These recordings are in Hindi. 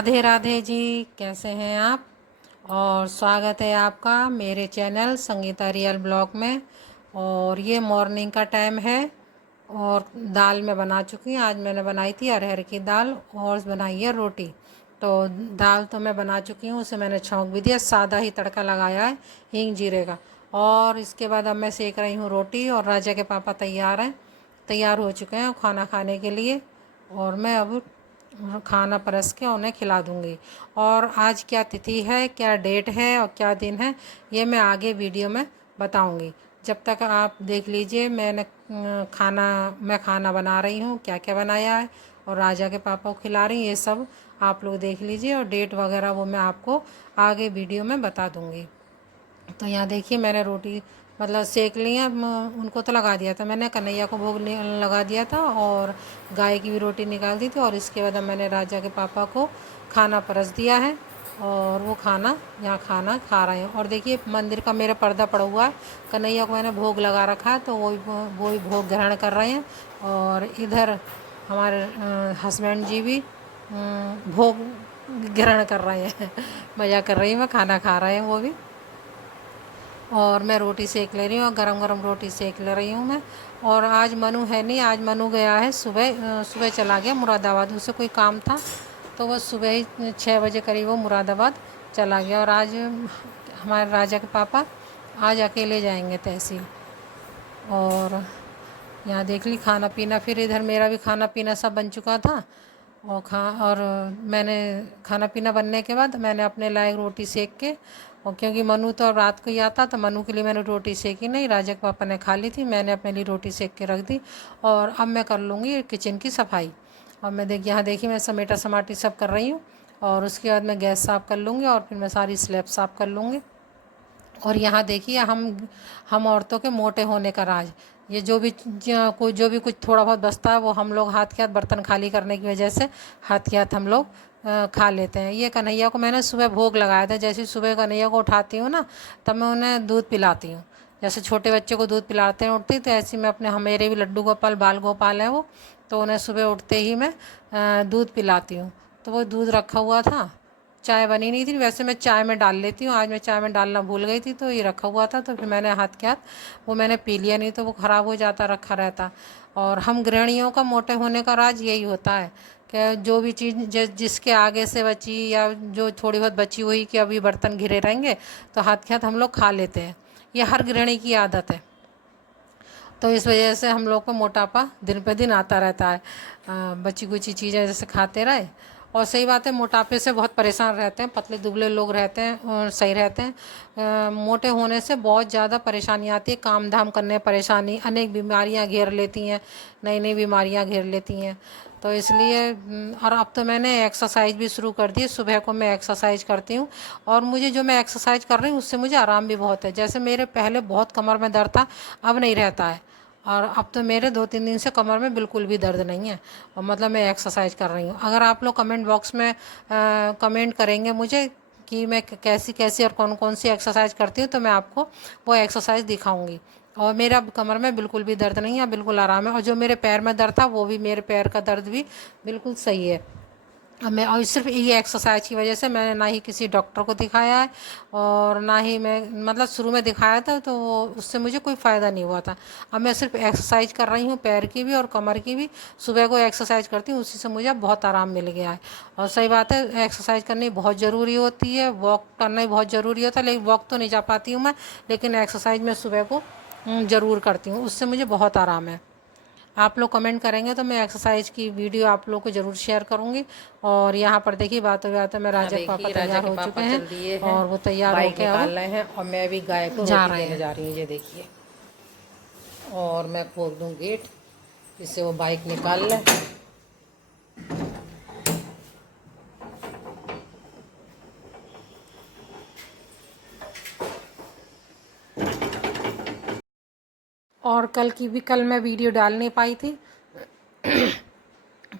राधे राधे जी, कैसे हैं आप। और स्वागत है आपका मेरे चैनल संगीता रियल ब्लॉग में। और ये मॉर्निंग का टाइम है और दाल मैं बना चुकी हूँ। आज मैंने बनाई थी अरहर की दाल और बनाई है रोटी। तो दाल तो मैं बना चुकी हूँ, उसे मैंने छौंक भी दिया, सादा ही तड़का लगाया है हींग जीरे का। और इसके बाद अब मैं सेक रही हूँ रोटी। और राजा के पापा तैयार हो चुके हैं खाना खाने के लिए। और मैं अब खाना परस के उन्हें खिला दूँगी। और आज क्या तिथि है, क्या डेट है और क्या दिन है, ये मैं आगे वीडियो में बताऊँगी। जब तक आप देख लीजिए मैं खाना बना रही हूँ, क्या क्या बनाया है और राजा के पापा को खिला रही हूँ, ये सब आप लोग देख लीजिए। और डेट वगैरह वो मैं आपको आगे वीडियो में बता दूँगी। तो यहाँ देखिए मैंने रोटी मतलब सेक ली है। उनको तो लगा दिया था मैंने, कन्हैया को भोग लगा दिया था और गाय की भी रोटी निकाल दी थी। और इसके बाद अब मैंने राजा के पापा को खाना परस दिया है और वो खाना खा रहे हैं। और देखिए मंदिर का मेरा पर्दा पड़ा हुआ है, कन्हैया को मैंने भोग लगा रखा है तो वो भी भोग ग्रहण कर रहे हैं। और इधर हमारे हस्बैंड जी भी भोग ग्रहण कर रहे हैं मज़ा कर रही हूँ मैं, खाना खा रहे हैं वो भी। और मैं रोटी सेक ले रही हूँ और गरम गरम रोटी सेक ले रही हूँ मैं। और आज मनु है नहीं, आज मनु गया है सुबह चला गया मुरादाबाद, उसे कोई काम था तो वह सुबह ही 6 बजे करीब वो मुरादाबाद चला गया। और आज हमारे राजा के पापा आज अकेले जाएंगे तहसील। और यहाँ देख ली खाना पीना, फिर इधर मेरा भी खाना पीना सब बन चुका था। और मैंने खाना पीना बनने के बाद मैंने अपने लायक रोटी सेक के, और क्योंकि मनु तो अब रात को ही आता तो मनु के लिए मैंने रोटी सेकी नहीं, राजा के पापा ने खा ली थी, मैंने अपने लिए रोटी सेक के रख दी। और अब मैं कर लूँगी किचन की सफाई। और यहाँ देखिए मैं समेटा समाटी सब कर रही हूँ। और उसके बाद मैं गैस साफ़ कर लूँगी और फिर मैं सारी स्लैब साफ़ कर लूँगी। और यहाँ देखिए हम औरतों के मोटे होने का राज, ये जो भी कुछ थोड़ा बहुत बचता है वो हम लोग हाथ के हाथ बर्तन खाली करने की वजह से हाथ के हाथ हम लोग खा लेते हैं। ये कन्हैया को मैंने सुबह भोग लगाया था, जैसे सुबह कन्हैया को उठाती हूँ ना तब मैं उन्हें दूध पिलाती हूँ, जैसे छोटे बच्चे को दूध पिलाते हैं उठती, तो ऐसे ही मैं मेरे भी लड्डू गोपाल बाल गोपाल हैं वो, तो उन्हें सुबह उठते ही मैं दूध पिलाती हूँ। तो वो दूध रखा हुआ था, चाय बनी नहीं थी, वैसे मैं चाय में डाल लेती हूँ, आज मैं चाय में डालना भूल गई थी तो ये रखा हुआ था, तो फिर मैंने हाथ के हाथ वो मैंने पी लिया, नहीं तो वो ख़राब हो जाता रखा रहता। और हम गृहिणियों का मोटे होने का राज यही होता है कि जो भी चीज़ जिसके आगे से बची या जो थोड़ी बहुत बची हुई कि अभी बर्तन घिरे रहेंगे तो हाथ के हाथ हम लोग खा लेते हैं। ये हर गृहिणी की आदत है। तो इस वजह से हम लोग को मोटापा दिन पे दिन आता रहता है, बची कुची चीज़ें जैसे खाते रहे। और सही बात है, मोटापे से बहुत परेशान रहते हैं, पतले दुबले लोग रहते हैं और सही रहते हैं। मोटे होने से बहुत ज़्यादा परेशानी आती है, काम धाम करने में परेशानी, अनेक बीमारियां घेर लेती हैं, नई नई बीमारियां घेर लेती हैं। तो इसलिए और अब तो मैंने एक्सरसाइज भी शुरू कर दी है, सुबह को मैं एक्सरसाइज करती हूँ। और मुझे जो मैं एक्सरसाइज कर रही हूँ उससे मुझे आराम भी बहुत है। जैसे मेरे पहले बहुत कमर में दर्द था, अब नहीं रहता है। और अब तो मेरे 2-3 दिन से कमर में बिल्कुल भी दर्द नहीं है, और मतलब मैं एक्सरसाइज कर रही हूँ। अगर आप लोग कमेंट बॉक्स में कमेंट करेंगे मुझे कि मैं कैसी कैसी और कौन कौन सी एक्सरसाइज करती हूँ तो मैं आपको वो एक्सरसाइज दिखाऊंगी। और मेरा कमर में बिल्कुल भी दर्द नहीं है, बिल्कुल आराम है। और जो मेरे पैर में दर्द था वो भी, मेरे पैर का दर्द भी बिल्कुल सही है। अब मैं और सिर्फ ये एक्सरसाइज की वजह से मैंने ना ही किसी डॉक्टर को दिखाया है और ना ही मैं मतलब शुरू में दिखाया था तो वो उससे मुझे कोई फ़ायदा नहीं हुआ था। अब मैं सिर्फ एक्सरसाइज कर रही हूँ, पैर की भी और कमर की भी, सुबह को एक्सरसाइज करती हूँ, उसी से मुझे बहुत आराम मिल गया है। और सही बात है, एक्सरसाइज करनी बहुत ज़रूरी होती है, वॉक करना भी बहुत ज़रूरी होता है, लेकिन वॉक तो नहीं जा पाती हूँ मैं, लेकिन एक्सरसाइज मैं सुबह को ज़रूर करती हूँ, उससे मुझे बहुत आराम है। आप लोग कमेंट करेंगे तो मैं एक्सरसाइज की वीडियो आप लोग को ज़रूर शेयर करूंगी। और यहाँ पर देखिए बातों बातों में राजा के पापा तैयार हो चुके हैं और वो तैयार होके निकाल रहे हैं और मैं भी गाय को रोटी देने जा रही हूँ। ये देखिए, और मैं खोल दूँ गेट जिससे वो बाइक निकाल लें। और कल मैं वीडियो डाल नहीं पाई थी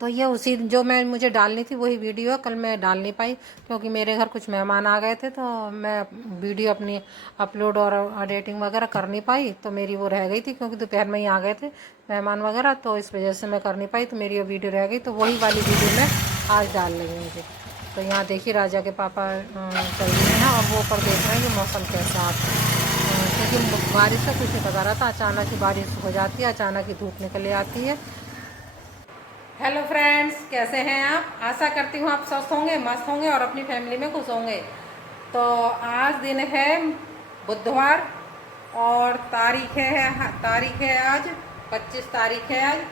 तो ये उसी जो मुझे डालनी थी वही वीडियो है, कल मैं डाल नहीं पाई क्योंकि मेरे घर कुछ मेहमान आ गए थे तो मैं वीडियो अपनी अपलोड और एडिटिंग वगैरह कर नहीं पाई, तो मेरी वो रह गई थी क्योंकि दोपहर में ही आ गए थे मेहमान वगैरह, तो इस वजह से मैं कर नहीं पाई, तो मेरी वो वीडियो रह गई, तो वही वाली वीडियो मैं आज डाल रही हूँ। तो यहाँ देखिए राजा के पापा चल रहे हैं और वो ऊपर देख रहे हैं कि मौसम कैसा आप, क्योंकि बारिश का कुछ नहीं पता रहता, अचानक ही बारिश हो जाती है, अचानक ही धूप निकल आती है। हेलो फ्रेंड्स, कैसे हैं आप? आशा करती हूँ आप स्वस्थ होंगे, मस्त होंगे और अपनी फैमिली में खुश होंगे। तो आज दिन है बुधवार और तारीख है आज 25 तारीख है आज,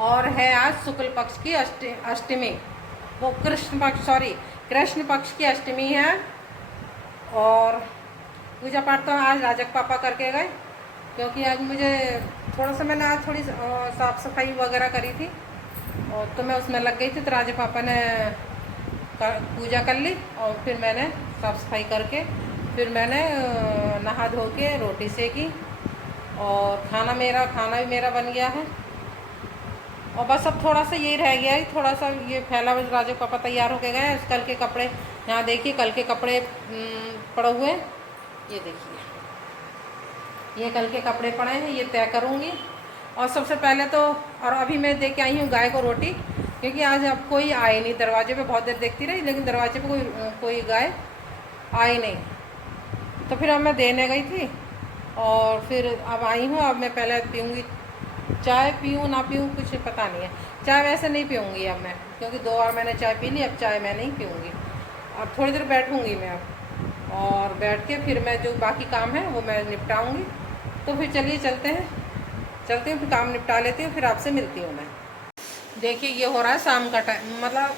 और है आज शुक्ल पक्ष की अष्टमी, वो कृष्ण पक्ष की अष्टमी है। और पूजा पाठ तो आज राजक पापा करके गए, क्योंकि आज मुझे थोड़ा सा, मैंने आज थोड़ी साफ़ सफाई वगैरह करी थी और तो मैं उसमें लग गई थी, तो राजा पापा ने पूजा कर ली और फिर मैंने साफ़ सफाई करके फिर मैंने नहा धो के रोटी सेकी और खाना भी मेरा बन गया है। और बस अब थोड़ा सा यही रह गया है, थोड़ा सा ये फैला हुआ राजा पापा तैयार होके गए हैं। कल के कपड़े यहाँ देखिए, कल के कपड़े पड़े हुए हैं, ये देखिए, ये कल के कपड़े पड़े हैं, ये तय करूँगी। और सबसे पहले तो, और अभी मैं दे के आई हूँ गाय को रोटी, क्योंकि आज अब कोई आए नहीं, दरवाजे पे बहुत देर देखती रही लेकिन दरवाजे पे कोई गाय आई नहीं, तो फिर अब मैं देने गई थी और फिर अब आई हूँ। अब मैं पहले पीऊँगी चाय, पीऊँ ना पीऊँ कुछ पता नहीं है, चाय वैसे नहीं पीऊँगी अब मैं, क्योंकि 2 बार मैंने चाय पी ली, अब चाय मैं नहीं पीऊँगी। अब थोड़ी देर बैठूँगी मैं अब, और बैठ के फिर मैं जो बाकी काम है वो मैं निपटाऊँगी। तो फिर चलिए चलती हूँ, फिर काम निपटा लेती हूँ, फिर आपसे मिलती हूँ मैं। देखिए ये हो रहा है शाम का टाइम, मतलब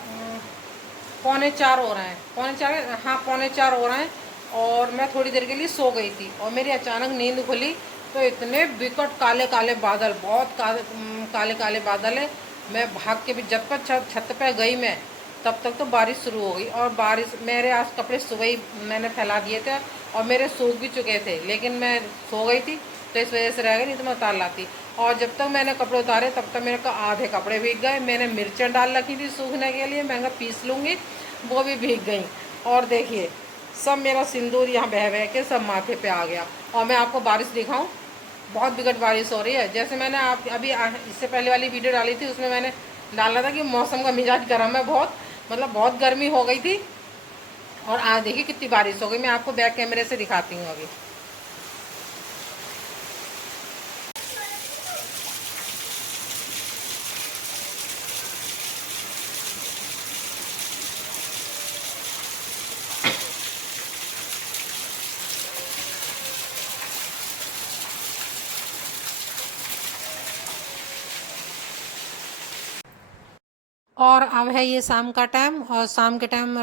3:45 हो रहे हैं, पौने चार हो रहे हैं। और मैं थोड़ी देर के लिए सो गई थी और मेरी अचानक नींद खुली, तो इतने विकट काले काले बादल, बहुत काले काले बादल है। मैं भाग के भी जब तक छत पे गई मैं, तब तक तो बारिश शुरू हो गई। और बारिश, मेरे आज कपड़े सुबह ही मैंने फैला दिए थे और मेरे सूख भी चुके थे, लेकिन मैं सो गई थी तो इस वजह से रह गई, नहीं तो मैं उतार लाती। और जब तक मैंने कपड़े उतारे तब तक मेरे को आधे कपड़े भीग गए। मैंने मिर्चें डाल रखी थी सूखने के लिए, मैं पीस लूँगी, वो भी भीग गई। और देखिए सब मेरा सिंदूर यहाँ बह बह के सब माथे पे आ गया। और मैं आपको बारिश दिखाऊं, बहुत विकट बारिश हो रही है। जैसे मैंने आप अभी इससे पहले वाली वीडियो डाली थी, उसमें मैंने डाला था कि मौसम का मिजाज गर्म है बहुत, मतलब बहुत गर्मी हो गई थी। और आज देखिए कितनी बारिश हो गई। मैं आपको बैक कैमरे से दिखाती हूँ अभी। और अब है ये शाम का टाइम, और शाम के टाइम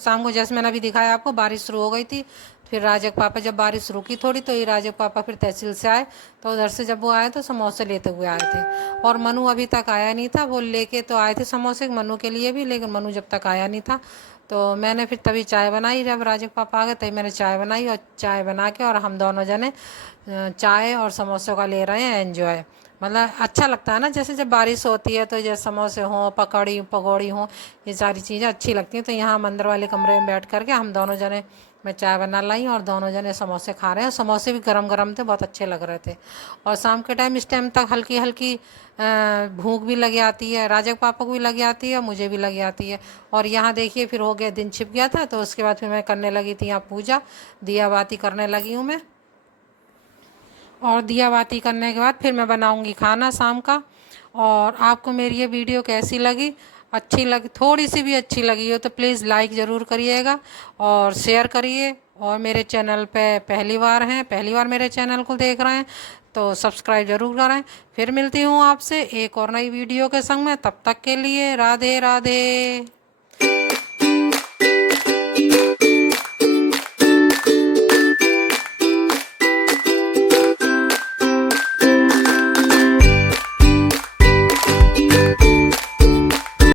शाम को जैसे मैंने अभी दिखाया आपको, बारिश शुरू हो गई थी। फिर राजक पापा जब बारिश रुकी थोड़ी, तो ये राजक पापा फिर तहसील से आए, तो उधर से जब वो आए तो समोसे लेते हुए आए थे। और मनु अभी तक आया नहीं था, वो लेके तो आए थे समोसे मनु के लिए भी, लेकिन मनु जब तक आया नहीं था तो मैंने फिर तभी चाय बनाई। जब राजक पापा आ गए तभी मैंने चाय बनाई, और चाय बना के और हम दोनों जने चाय और समोसों का ले रहे हैं एंजॉय। मतलब अच्छा लगता है ना, जैसे जब बारिश होती है तो जैसे समोसे हों, पकौड़ी हों, ये सारी चीज़ें अच्छी लगती हैं। तो यहाँ हम अंदर वाले कमरे में बैठ करके हम दोनों जने, मैं चाय बना लाई और दोनों जने समोसे खा रहे हैं। समोसे भी गरम गरम थे, बहुत अच्छे लग रहे थे। और शाम के टाइम, इस टाइम तक हल्की हल्की भूख भी लग आती है, राजक पापा को भी लग आती है, मुझे भी लग आती है। और यहाँ देखिए फिर हो गया, दिन छिप गया था, तो उसके बाद फिर मैं करने लगी थी यहाँ पूजा, दिया बाती करने लगी हूँ मैं। और दिया बाती करने के बाद फिर मैं बनाऊंगी खाना शाम का। और आपको मेरी ये वीडियो कैसी लगी, अच्छी लगी, थोड़ी सी भी अच्छी लगी हो तो प्लीज़ लाइक ज़रूर करिएगा और शेयर करिए। और मेरे चैनल पे पहली बार मेरे चैनल को देख रहे हैं तो सब्सक्राइब ज़रूर करें। फिर मिलती हूँ आपसे एक और नई वीडियो के संग में, तब तक के लिए राधे राधे।